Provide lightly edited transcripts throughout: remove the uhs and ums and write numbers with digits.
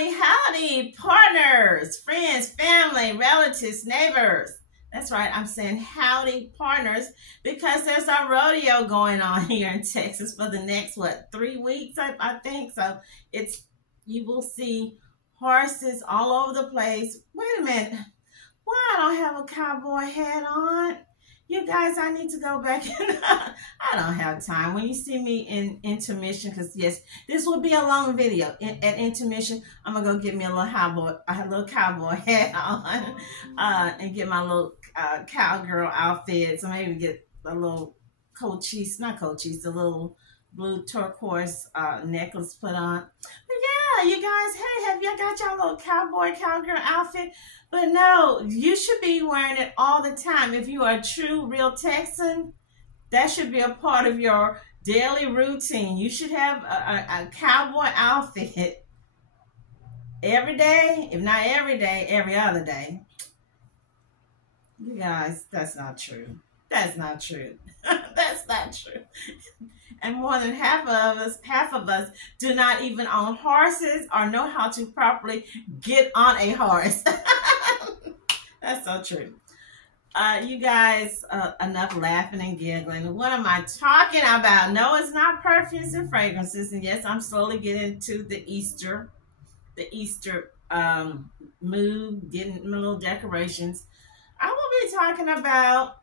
Howdy, howdy, partners, friends, family, relatives, neighbors. That's right, I'm saying howdy, partners, because there's a rodeo going on here in Texas for the next, 3 weeks, I think. So you will see horses all over the place. Wait a minute, why I don't have a cowboy hat on? You guys, I need to go back and I don't have time. When you see me in intermission, because yes, this will be a long video. At intermission, I'm gonna go get me a little cowboy hat on, and get my little cowgirl outfit. So maybe get a little the little blue turquoise necklace put on. But yeah, you guys, hey, have you got your little cowgirl outfit? But no, you should be wearing it all the time. If you are a true, real Texan, that should be a part of your daily routine. You should have a cowboy outfit every day, if not every day, every other day. You guys, that's not true. That's not true. That's not true. And more than half of us do not even own horses or know how to properly get on a horse. That's so true. You guys, enough laughing and giggling. What am I talking about? No, it's not perfumes and fragrances. And yes, I'm slowly getting to the Easter mood, getting my little decorations. I will be talking about,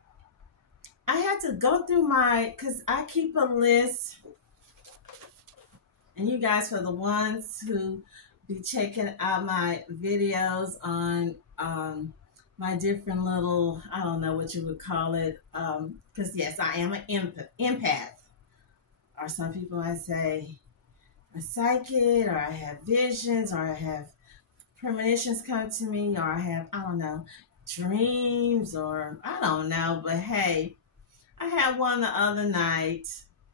I had to go through because I keep a list. And you guys, for the ones who be checking out my videos on my different little, I don't know what you would call it, because yes, I am an empath. Or some people might say a psychic, or I have visions, or I have premonitions come to me, or I have, I don't know, dreams, or I don't know. But hey, I had one the other night.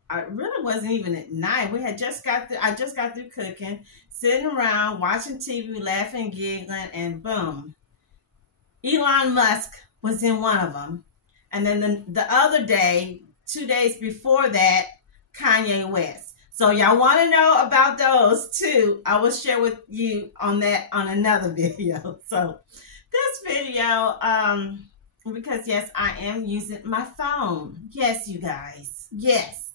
I really wasn't even at night. I just got through cooking, sitting around, watching TV, laughing, giggling, and boom. Elon Musk was in one of them. And then the other day, 2 days before that, Kanye West. So y'all want to know about those too, I will share with you on that on another video. So this video, because yes, I am using my phone. Yes, you guys. Yes.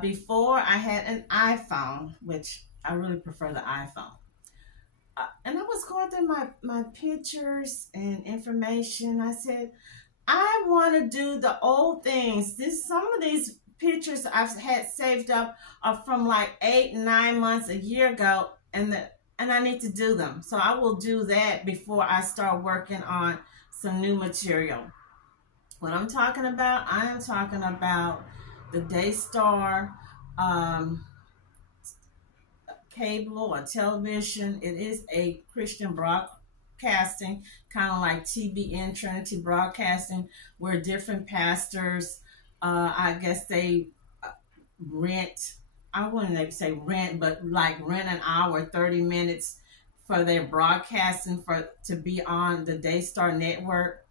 Before I had an iPhone, which I really prefer the iPhone. And I was going through my pictures and information. I said, I want to do the old things. Some of these pictures I've had saved up are from like 8, 9 months, a year ago, and I need to do them. So I will do that before I start working on some new material. What I'm talking about, I am talking about the Daystar cable or television. It is a Christian broadcasting, kind of like TBN, Trinity Broadcasting, where different pastors, I guess they rent, I wouldn't say rent, but like rent an hour, 30 minutes for their broadcasting to be on the Daystar network.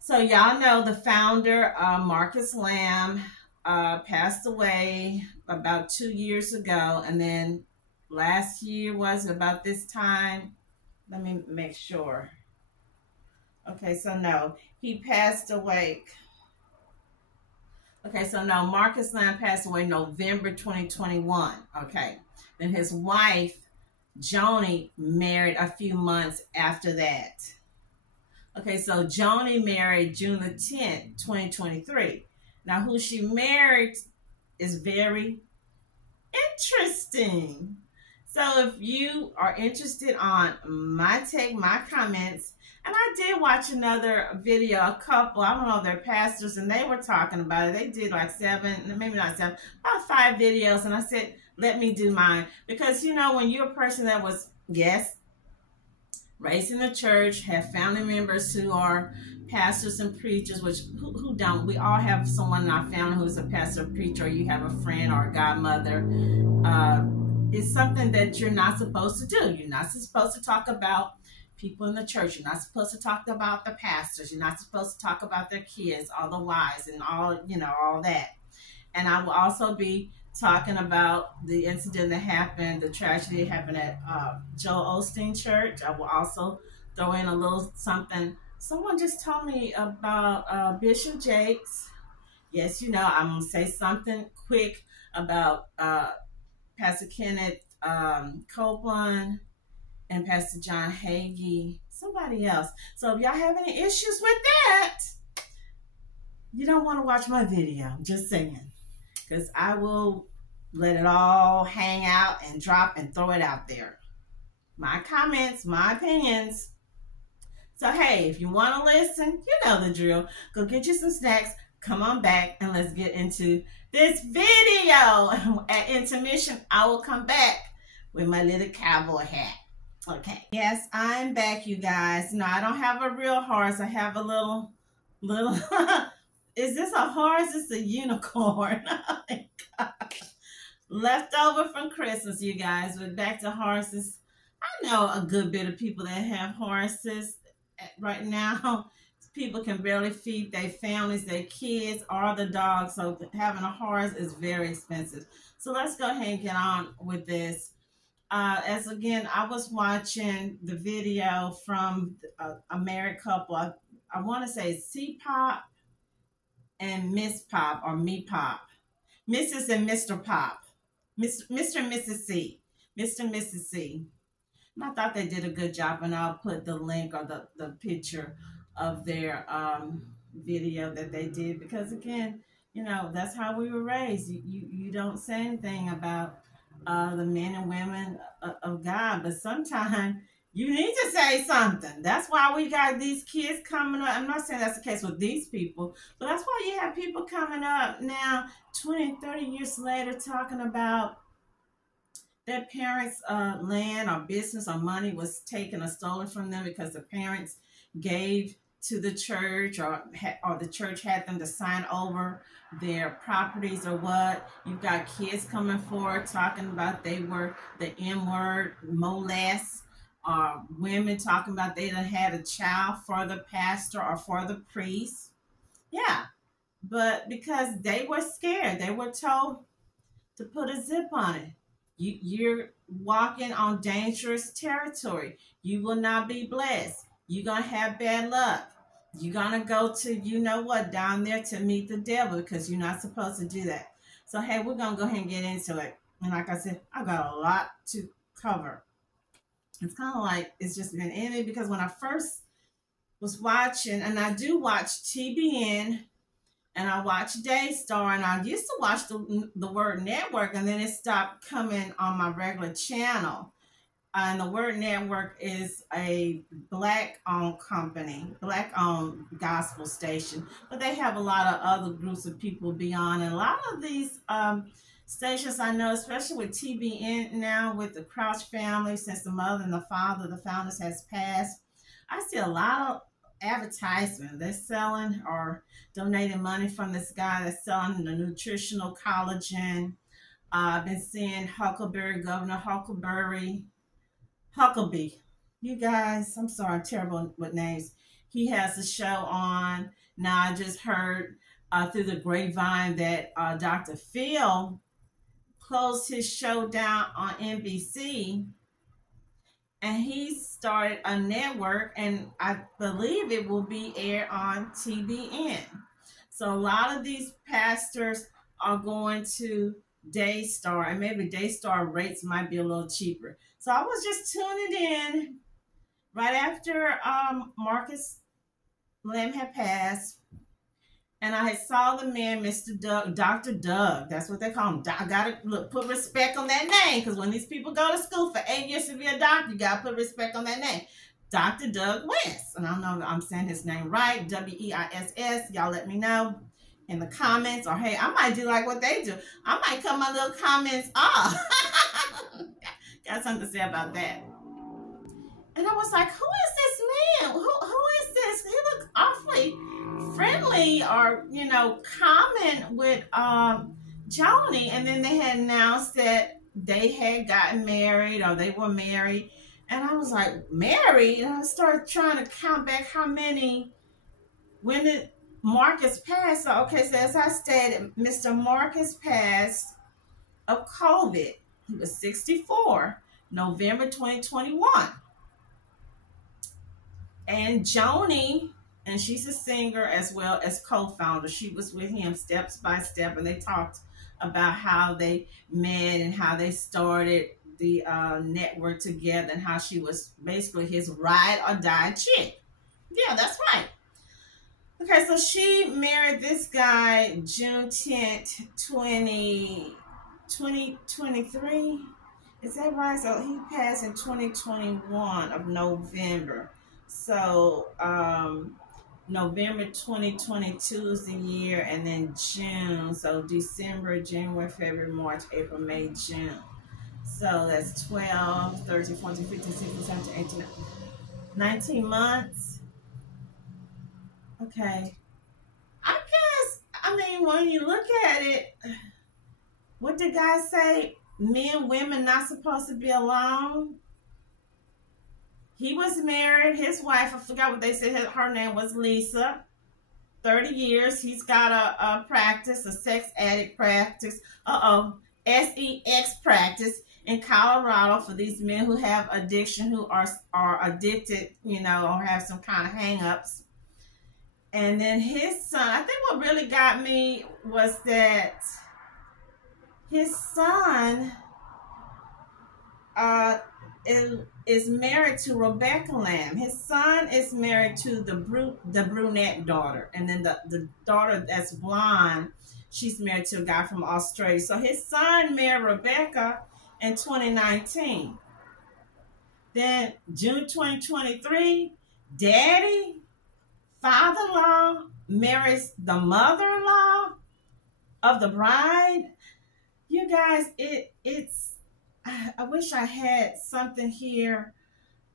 So y'all know the founder, Marcus Lamb, passed away about 2 years ago, and then last year was about this time. Let me make sure. Okay, so no, he passed away. Okay, so no, Marcus Lamb passed away November 2021. Okay, then his wife, Joni, married a few months after that. Okay, so Joni married June the 10th, 2023. Now, who she married is very interesting. So if you are interested on my take, my comments, and I did watch another video, a couple, I don't know if they're pastors, and they were talking about it. They did like 7, maybe not 7, about 5 videos, and I said, let me do mine. Because, you know, when you're a person that was, yes, raised in the church, have family members who are pastors and preachers, which who don't, we all have someone in our family who's a pastor or preacher, or you have a friend or a godmother. It's something that you're not supposed to do. You're not supposed to talk about people in the church. You're not supposed to talk about the pastors. You're not supposed to talk about their kids, all the wives, and all, you know, all that. And I will also be talking about the incident that happened, the tragedy that happened at Joel Osteen Church. I will also throw in a little something. Someone just told me about Bishop Jakes. Yes, you know, I'm going to say something quick about Pastor Kenneth Copeland and Pastor John Hagee, somebody else. So if y'all have any issues with that, you don't want to watch my video. I'm just saying. Because I will let it all hang out and drop and throw it out there. My comments, my opinions. So hey, if you want to listen, you know the drill. Go get you some snacks. Come on back and let's get into this video. At intermission, I will come back with my little cowboy hat. Okay. Yes, I'm back, you guys. No, I don't have a real horse. I have a little, is this a horse? It's a unicorn. Oh my gosh. Leftover from Christmas, you guys. But back to horses. I know a good bit of people that have horses right now. People can barely feed their families, their kids, or the dogs. So having a horse is very expensive. So let's go ahead and get on with this. As again, I was watching the video from a married couple. I want to say C Pop and Miss Pop, or Me Pop. Mrs. and Mr. Pop. Mr. and Mrs. C. Mr. and Mrs. C. And I thought they did a good job, and I'll put the link or the picture of their video that they did, because again, you know, that's how we were raised. You don't say anything about the men and women of God, but sometimes you need to say something. That's why we got these kids coming up. I'm not saying that's the case with these people, but that's why you have people coming up now 20, 30 years later talking about their parents' land or business or money was taken or stolen from them because the parents gave to the church, or the church had them to sign over their properties or what. You've got kids coming forward talking about they were the M-word, molest, women talking about they done had a child for the pastor or for the priest. Yeah, but because they were scared, they were told to put a zip on it. You're walking on dangerous territory. You will not be blessed. You're going to have bad luck. You're going to go to, you know what, down there to meet the devil, because you're not supposed to do that. So, hey, we're going to go ahead and get into it. And like I said, I got a lot to cover. It's kind of like it's just been in me, because when I first was watching, and I do watch TBN, and I watch Daystar, and I used to watch the Word Network, and then it stopped coming on my regular channel. And the Word Network is a Black-owned company, Black-owned gospel station. But they have a lot of other groups of people beyond. And a lot of these stations, I know, especially with TBN now, with the Crouch family, since the mother and the father, the founders, has passed, I see a lot of advertisement. They're selling or donating money from this guy that's selling the nutritional collagen. I've been seeing Governor Huckabee. You guys, I'm sorry, I'm terrible with names. He has a show on. Now, I just heard through the grapevine that Dr. Phil closed his show down on NBC, and he started a network, and I believe it will be aired on TBN. So a lot of these pastors are going to Daystar, and maybe Daystar rates might be a little cheaper. So I was just tuning in right after Marcus Lamb had passed, and I saw the man, Mr. Doug, Dr. Doug. That's what they call him. I gotta put respect on that name, because when these people go to school for 8 years to be a doctor, you gotta put respect on that name. Dr. Doug Weiss, and I don't know if I'm saying his name right. W-E-I-S-S. Y'all let me know in the comments, or hey, I might do like what they do. I might cut my little comments off. Got something to say about that. And I was like, who is this man? Who is this? He looks awfully friendly, or, you know, common with Joni. And then they had announced that they had gotten married, or they were married. And I was like, married? And I started trying to count back how many, when did Marcus passed? So, okay, so as I stated, Mr. Marcus passed of COVID. He was 64, November 2021. And Joni, and she's a singer as well as co-founder. She was with him steps by step, and they talked about how they met and how they started the network together, and how she was basically his ride or die chick. Yeah, that's right. Okay, so she married this guy June 10th, 2023. Is that right? So he passed in 2021 of November. So November 2022 is the year, and then June. So December, January, February, March, April, May, June. So that's 12, 13, 14, 15, 16, 17, 18, 19 months. Okay. I guess, I mean, when you look at it, what did God say? Men, women not supposed to be alone. He was married. His wife, I forgot what they said, her name was Lisa. 30 years. He's got a practice, a sex addict practice. SEX practice in Colorado for these men who have addiction, who are addicted, you know, or have some kind of hang-ups. And then his son, I think what really got me was that his son is married to Rebecca Lamb. His son is married to the brunette daughter. And then the daughter that's blonde, she's married to a guy from Australia. So his son married Rebecca in 2019. Then June 2023, daddy, father-in-law marries the mother-in-law of the bride. You guys, it's I wish I had something here.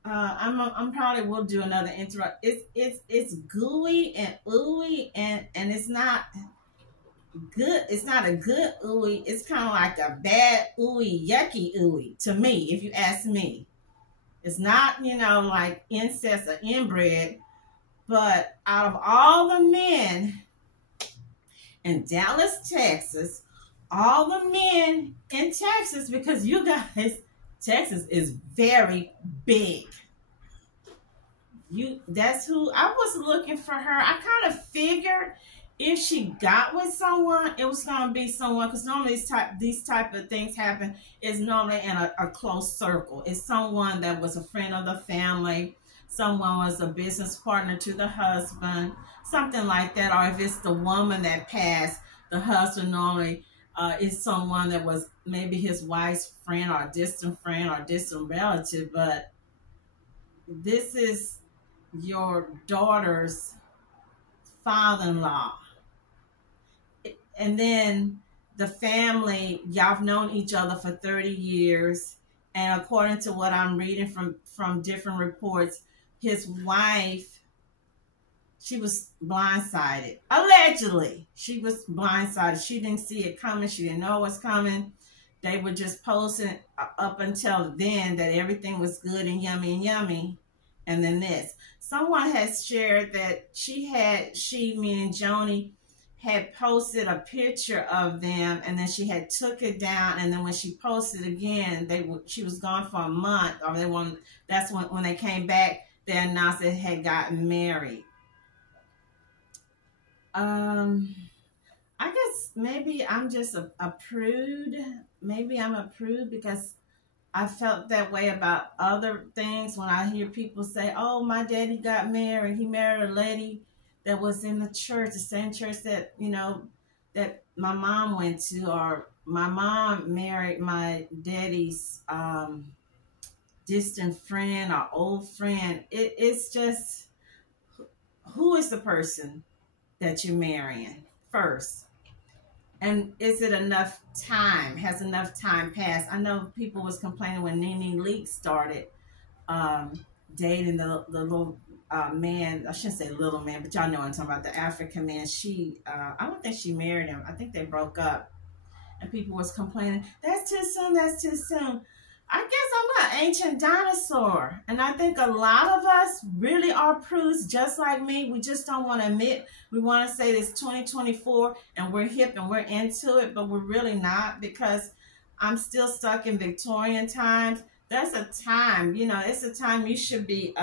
I'm probably will do another intro. It's gooey and ooey, and it's not good. It's not a good ooey. It's kind of like a bad ooey, yucky ooey to me, if you ask me. It's not, you know, like incest or inbred, but out of all the men in Dallas, Texas, all the men in Texas, because you guys, Texas is very big. That's who I was looking for her. I kind of figured if she got with someone, it was gonna be someone, because normally these type of things happen is normally in a close circle. It's someone that was a friend of the family, someone was a business partner to the husband, something like that. Or if it's the woman that passed, the husband normally is someone that was maybe his wife's friend or distant relative. But this is your daughter's father-in-law. And then the family, y'all have known each other for 30 years. And according to what I'm reading from different reports, his wife, she was blindsided. Allegedly, she was blindsided. She didn't see it coming. She didn't know it was coming. They were just posting up until then that everything was good and yummy. And then this. Someone has shared that she, meaning Joni, had posted a picture of them, and then she had took it down, and then when she posted again, she was gone for a month, or that's when they came back, they announced they had gotten married. I guess maybe I'm just a prude. Maybe I'm a prude because I felt that way about other things when I hear people say, oh, my daddy got married. He married a lady that was in the church, the same church that, you know, that my mom went to, or my mom married my daddy's distant friend or old friend. It's just, who is the person that you're marrying first? And is it enough time? Has enough time passed? I know people was complaining when Nene Leakes started dating the little man. I shouldn't say little man, but y'all know what I'm talking about, the African man. I don't think she married him. I think they broke up. And people was complaining, that's too soon, that's too soon. I guess I'm an ancient dinosaur. And I think a lot of us really are prudes just like me. We just don't want to admit. We want to say it's 2024 and we're hip and we're into it, but we're really not, because I'm still stuck in Victorian times. There's a time, it's a time you should be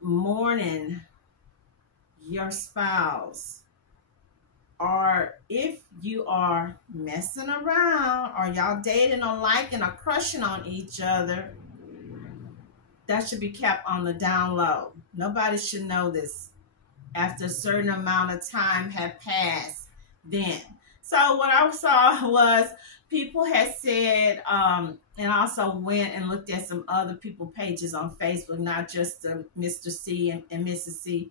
mourning your spouse. Or if you are messing around or y'all dating or liking or crushing on each other, that should be kept on the down low. Nobody should know this after a certain amount of time had passed then. So what I saw was people had said, and also went and looked at some other people pages on Facebook, not just the Mr. C and Mrs. C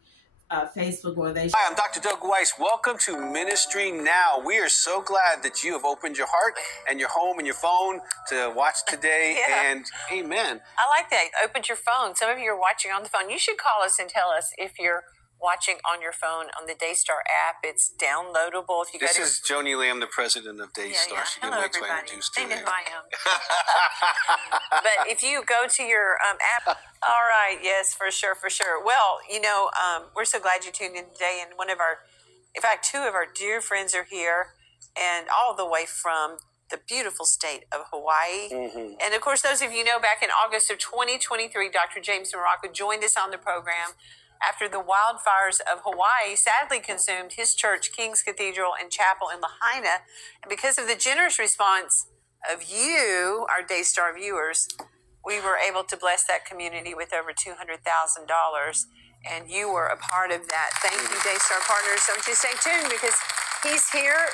Facebook, where they... Hi, I'm Dr. Doug Weiss. Welcome to Ministry Now. We are so glad that you have opened your heart and your home and your phone to watch today. Yeah. And amen. I like that. Opened your phone. Some of you are watching on the phone. You should call us and tell us if you're watching on your phone on the Daystar app. It's downloadable. If you This is Joni Lamb, the president of Daystar. Yeah. She Hello, can wait to everybody. introduce They today. know who I am. But if you go to your app, all right, yes, for sure. Well, we're so glad you tuned in today. And in fact, two of our dear friends are here, and all the way from the beautiful state of Hawaii. Mm-hmm. And of course, those of you know, back in August of 2023, Dr. James Morocco joined us on the program after the wildfires of Hawaii sadly consumed his church, King's Cathedral and Chapel in Lahaina. And because of the generous response of you, our Daystar viewers, we were able to bless that community with over $200,000. And you were a part of that. Thank you, Daystar partners. So just stay tuned because he's here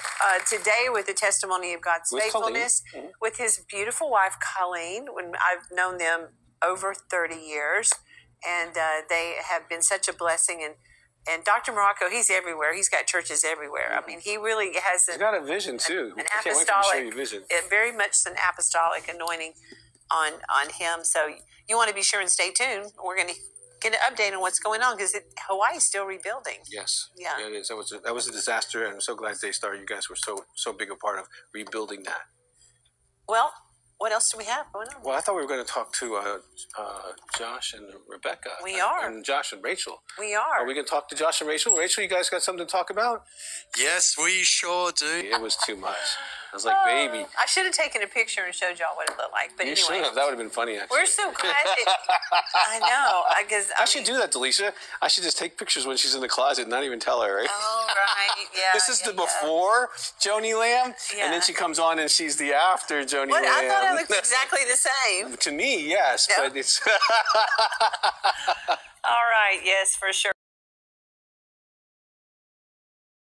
today with the testimony of God's faithfulness with his beautiful wife, Colleen. When I've known them over 30 years. And they have been such a blessing. And Dr. Morocco, he's everywhere. He's got churches everywhere. I mean, he really has He's got a vision, too. An I can't wait to apostolic, show you vision. very much an apostolic anointing on him. So you want to be sure and stay tuned. We're going to get an update on what's going on because Hawaii's still rebuilding. Yes. Yeah. It is. That was a disaster, and I'm so glad Daystar, you guys were so big a part of rebuilding that. Well, what else do we have going on? Well, I thought we were going to talk to Josh and Rebecca. We are. And Josh and Rachel. We are. Are we going to talk to Josh and Rachel? Rachel, you guys got something to talk about? Yes, we sure do. It was too much. I was like, baby. I should have taken a picture and showed y'all what it looked like. But You anyway, should have. That would have been funny, actually. we're so glad that I know. I should do that, Delisha. I should just take pictures when she's in the closet and not even tell her, right? Oh, right. Yeah. This is the before Joni Lamb, and then she comes on and she's the after Joni Lamb. I thought I looked exactly the same. To me, yes, No. but it's... All right. Yes, for sure.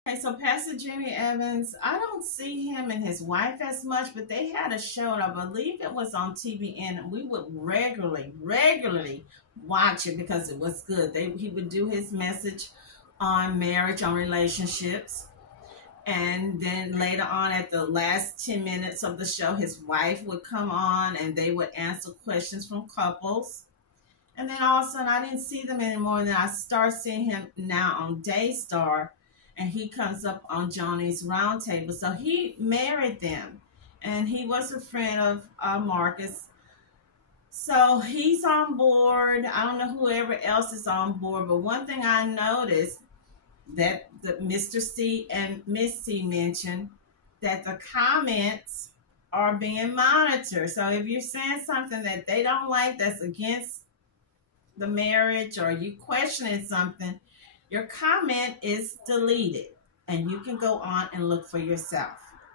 Okay, so Pastor Jimmy Evans, I don't see him and his wife as much, but they had a show, and I believe it was on TBN, and we would regularly watch it because it was good. He would do his message on marriage, on relationships, and then later on at the last 10 minutes of the show, his wife would come on, and they would answer questions from couples. And then all of a sudden, I didn't see them anymore, and then I start seeing him now on Daystar, and he comes up on Joni's Roundtable. So he married them, and he was a friend of Marcus. So he's on board. I don't know whoever else is on board, but one thing I noticed that the Mr. C and Miss C mentioned that the comments are being monitored. So if you're saying something that they don't like that's against the marriage, or you questioning something, your comment is deleted, and you can go on and look for yourself.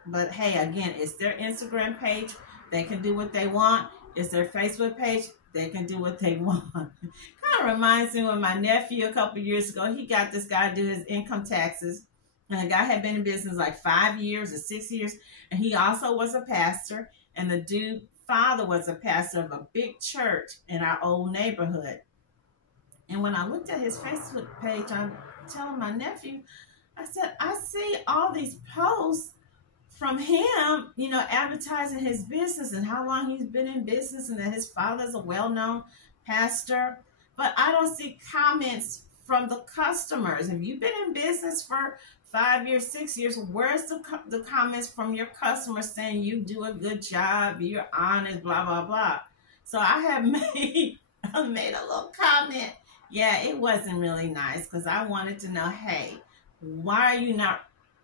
But hey, again, it's their Instagram page. They can do what they want. It's their Facebook page. They can do what they want. Kind of reminds me of my nephew a couple years ago. He got this guy to do his income taxes, and the guy had been in business like 5 years or 6 years, and he also was a pastor, and the dude father was a pastor of a big church in our old neighborhood. And when I looked at his Facebook page, I'm telling my nephew, I said, I see all these posts from him, advertising his business and how long he's been in business and that his father's a well-known pastor. But I don't see comments from the customers. If you've been in business for 5 years, 6 years, where's the comments from your customers saying you do a good job, you're honest, blah, blah, blah. So I have made a little comment. Yeah, it wasn't really nice because I wanted to know, hey, why are you not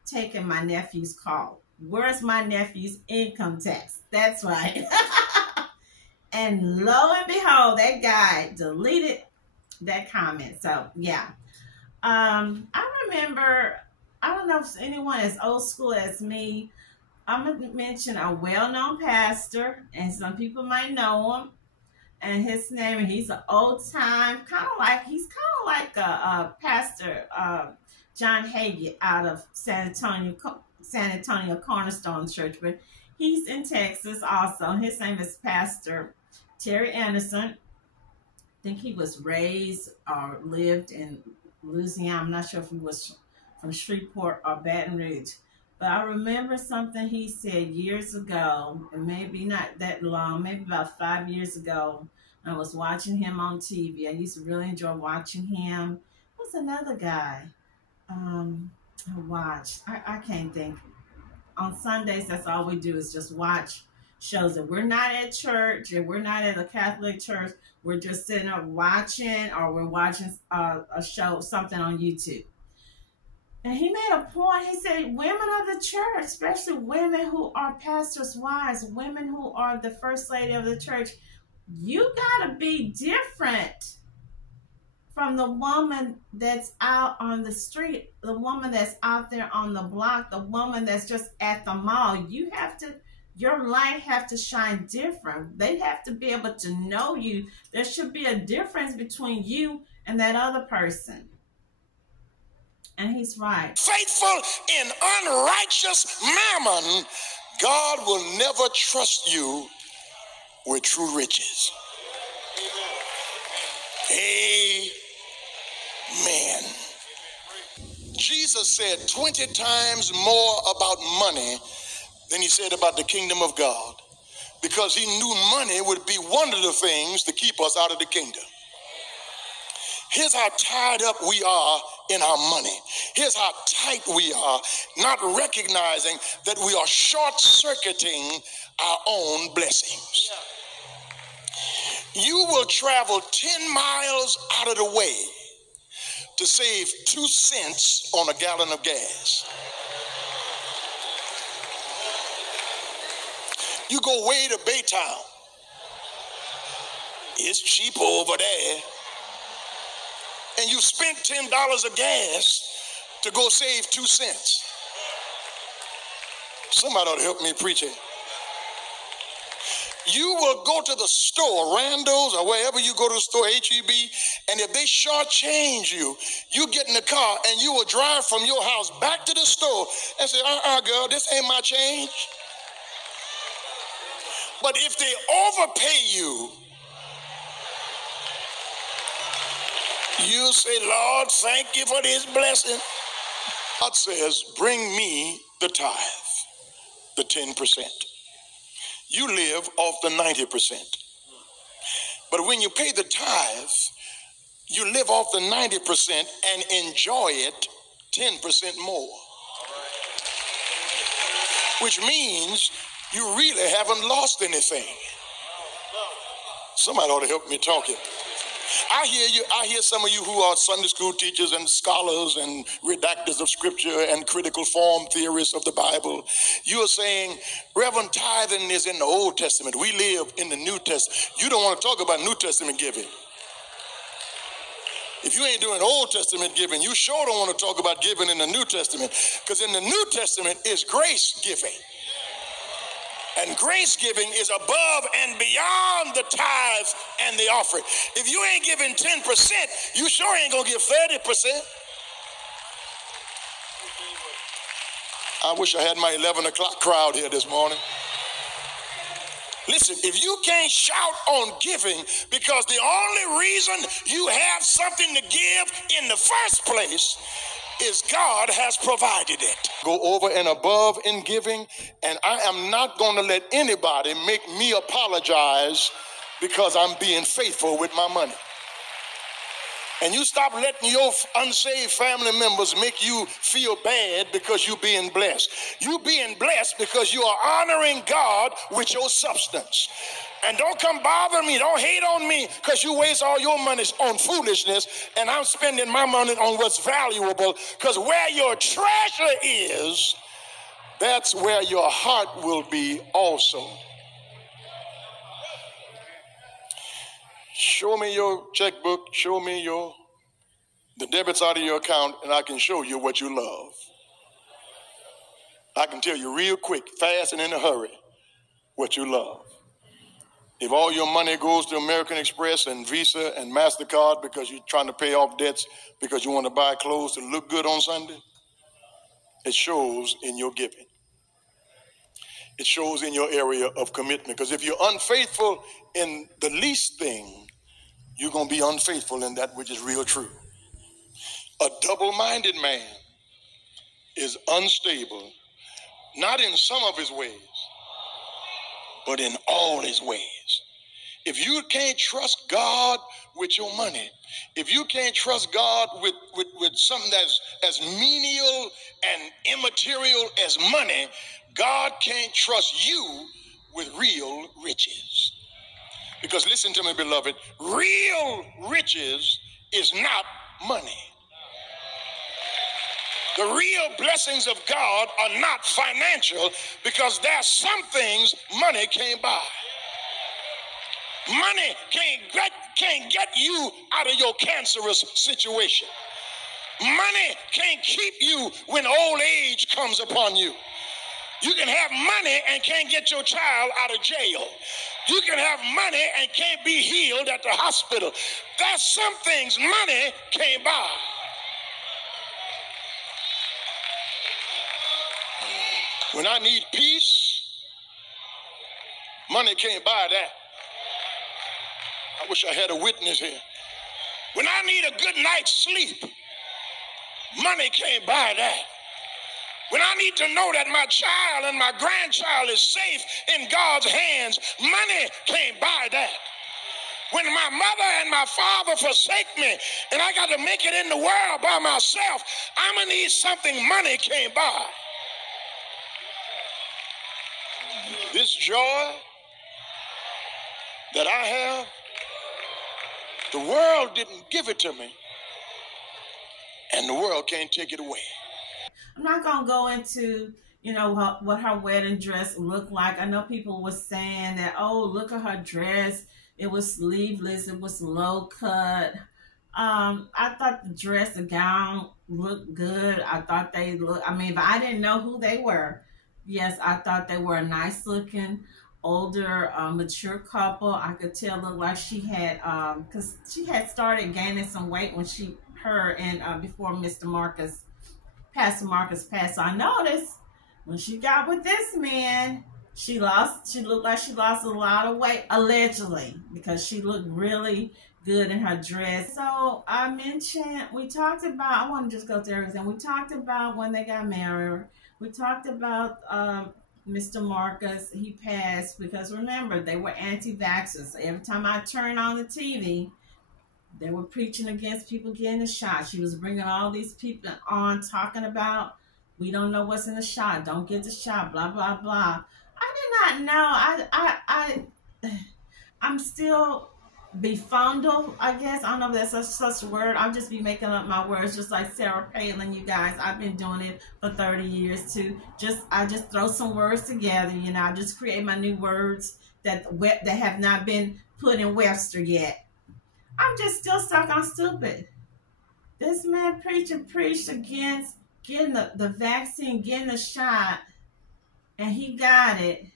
taking my nephew's call? Where's my nephew's income tax? That's right. And lo and behold, that guy deleted that comment. So yeah. I remember, I don't know if anyone as old school as me, I'm going to mention a well-known pastor, and some people might know him. And his name, and he's an old-time, he's kind of like a pastor, John Hagee out of San Antonio Cornerstone Church, but he's in Texas also. His name is Pastor Terry Anderson. I think he was raised or lived in Louisiana. I'm not sure if he was from Shreveport or Baton Rouge. But I remember something he said years ago, and maybe not that long, maybe about 5 years ago. I was watching him on TV. I used to really enjoy watching him. What's another guy I watched? I can't think. On Sundays, that's all we do is just watch shows. That we're not at church, and we're not at a Catholic church. We're just sitting up watching, or we're watching a show, something on YouTube. And he made a point. He said, women of the church, especially women who are pastors' wives, women who are the first lady of the church, you got to be different from the woman that's out on the street, the woman that's out there on the block, the woman that's just at the mall. You have to, your light have to shine different. They have to be able to know you. There should be a difference between you and that other person. And he's right. Faithful in unrighteous mammon, God will never trust you with true riches. Amen. Jesus said 20 times more about money than he said about the kingdom of God, because he knew money would be one of the things to keep us out of the kingdom. Here's how tied up we are in our money. Here's how tight we are, not recognizing that we are short-circuiting our own blessings. You will travel 10 miles out of the way to save 2 cents on a gallon of gas. You go way to Baytown. It's cheaper over there. And you spent $10 of gas to go save 2 cents. Somebody ought to help me preach it. You will go to the store, Randall's or wherever you go to the store, HEB, and if they shortchange you, you get in the car and you will drive from your house back to the store and say, girl, this ain't my change. But if they overpay you, you say, Lord, thank you for this blessing. God says, bring me the tithe, the 10%. You live off the 90%. But when you pay the tithe, you live off the 90% and enjoy it 10% more. Which means you really haven't lost anything. Somebody ought to help me talk it. I hear you. I hear some of you who are Sunday school teachers and scholars and redactors of scripture and critical form theorists of the Bible. You are saying, Reverend, tithing is in the Old Testament. We live in the New Testament. You don't want to talk about New Testament giving. If you ain't doing Old Testament giving, you sure don't want to talk about giving in the New Testament, because in the New Testament is grace giving. And grace giving is above and beyond the tithe and the offering. If you ain't giving 10%, you sure ain't going to give 30%. I wish I had my 11 o'clock crowd here this morning. Listen, if you can't shout on giving because the only reason you have something to give in the first place is God has provided it. Go over and above in giving, and I am not going to let anybody make me apologize because I'm being faithful with my money. And you stop letting your unsaved family members make you feel bad because you're being blessed. You're being blessed because you are honoring God with your substance. And don't come bother me. Don't hate on me because you waste all your money on foolishness and I'm spending my money on what's valuable, because where your treasure is, that's where your heart will be also. Show me your checkbook, show me the debits out of your account, and I can show you what you love. I can tell you real quick, fast and in a hurry, what you love. If all your money goes to American Express and Visa and MasterCard because you're trying to pay off debts because you want to buy clothes to look good on Sunday, it shows in your giving. It shows in your area of commitment. Because if you're unfaithful in the least thing, you're going to be unfaithful in that which is real true. A double-minded man is unstable, not in some of his ways, but in all his ways. If you can't trust God with your money, if you can't trust God with something that's as menial and immaterial as money, God can't trust you with real riches. Because listen to me, beloved, real riches is not money. The real blessings of God are not financial, because there are some things money can't buy. Money can't get you out of your cancerous situation. Money can't keep you when old age comes upon you. You can have money and can't get your child out of jail. You can have money and can't be healed at the hospital. There's some things money can't buy. When I need peace, money can't buy that. I wish I had a witness here. When I need a good night's sleep, money can't buy that. When I need to know that my child and my grandchild is safe in God's hands, money can't buy that. When my mother and my father forsake me and I got to make it in the world by myself, I'm going to need something money can't buy. This joy that I have, the world didn't give it to me, and the world can't take it away. I'm not going to go into, what her wedding dress looked like. I know people were saying that, oh, look at her dress. It was sleeveless. It was low cut. I thought the dress, the gown looked good. I thought but I didn't know who they were. Yes, I thought they were a nice looking, older, mature couple. I could tell looked like she had, because she had started gaining some weight when before Pastor Marcus passed. So I noticed when she got with this man, she looked like she lost a lot of weight, allegedly, because she looked really good in her dress. So I want to just go through everything. We talked about when they got married. We talked about Mr. Marcus. He passed because, remember, they were anti-vaxxers. So every time I turned on the TV, they were preaching against people getting a shot. She was bringing all these people on talking about, we don't know what's in the shot. Don't get the shot, blah, blah, blah. I did not know. I'm still befuddled, I guess. I don't know if that's such a word. I'll just be making up my words, just like Sarah Palin, you guys. I've been doing it for 30 years too. I just throw some words together, I just create my new words that have not been put in Webster yet. I'm just still stuck on stupid. This man preached against getting the vaccine, getting the shot, and he got it.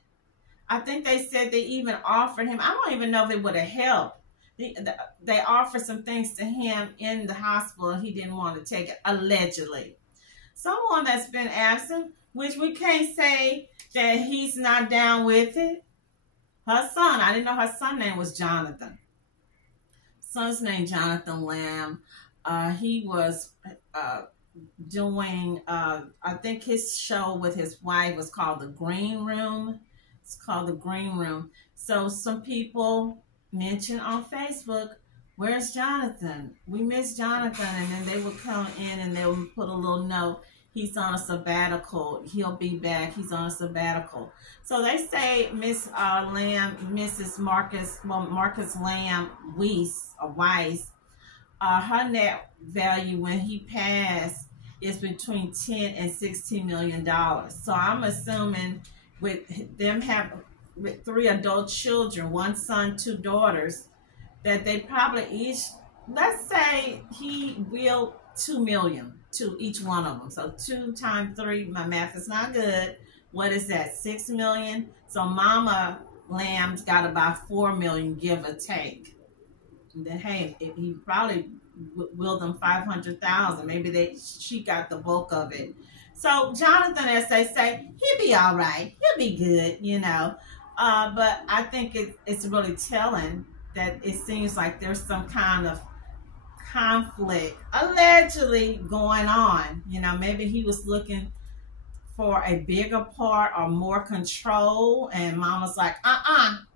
I think they said they even offered him. I don't even know if it would have helped. They offered some things to him in the hospital, and he didn't want to take it, allegedly. Someone that's been absent, which we can't say that he's not down with it. Her son, I didn't know her son's name was Jonathan. Son's name Jonathan Lamb. He was doing, I think his show with his wife was called The Green Room. It's called The Green Room. So some people mentioned on Facebook, where's Jonathan? We miss Jonathan. And then they would come in and they would put a little note. He's on a sabbatical. He'll be back. He's on a sabbatical. So they say Miss Lamb, Mrs. Marcus Lamb Weiss, her net value when he passed is between 10 and 16 million dollars. So I'm assuming with them with 3 adult children, 1 son, 2 daughters, that they probably each, let's say he willed $2 million to each one of them. So 2 times 3, my math is not good. What is that? 6 million. So Mama Lamb's got about 4 million, give or take. And then hey, he probably willed them 500,000. Maybe she got the bulk of it. So Jonathan, as they say, he'll be all right. He'll be good, you know. But I think it's really telling that it seems like there's some kind of conflict allegedly going on. You know, maybe he was looking for a bigger part or more control, and Mama's like, I'm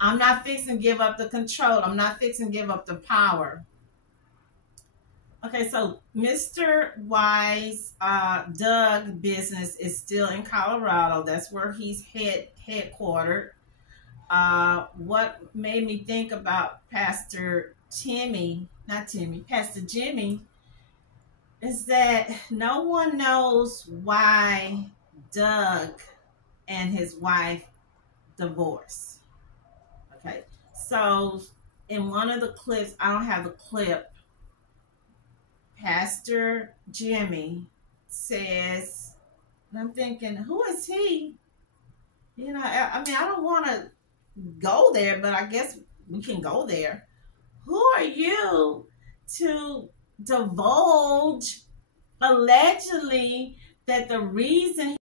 not fixing to give up the control. I'm not fixing to give up the power. Okay, so Mr. Weiss, Doug business is still in Colorado. That's where he's headquartered. What made me think about Pastor Jimmy is that no one knows why Doug and his wife divorced. Okay, so in one of the clips, I don't have the clip, Pastor Jimmy says, and I'm thinking, who is he? You know, I mean, I don't want to go there, but I guess we can go there. Who are you to divulge allegedly that the reason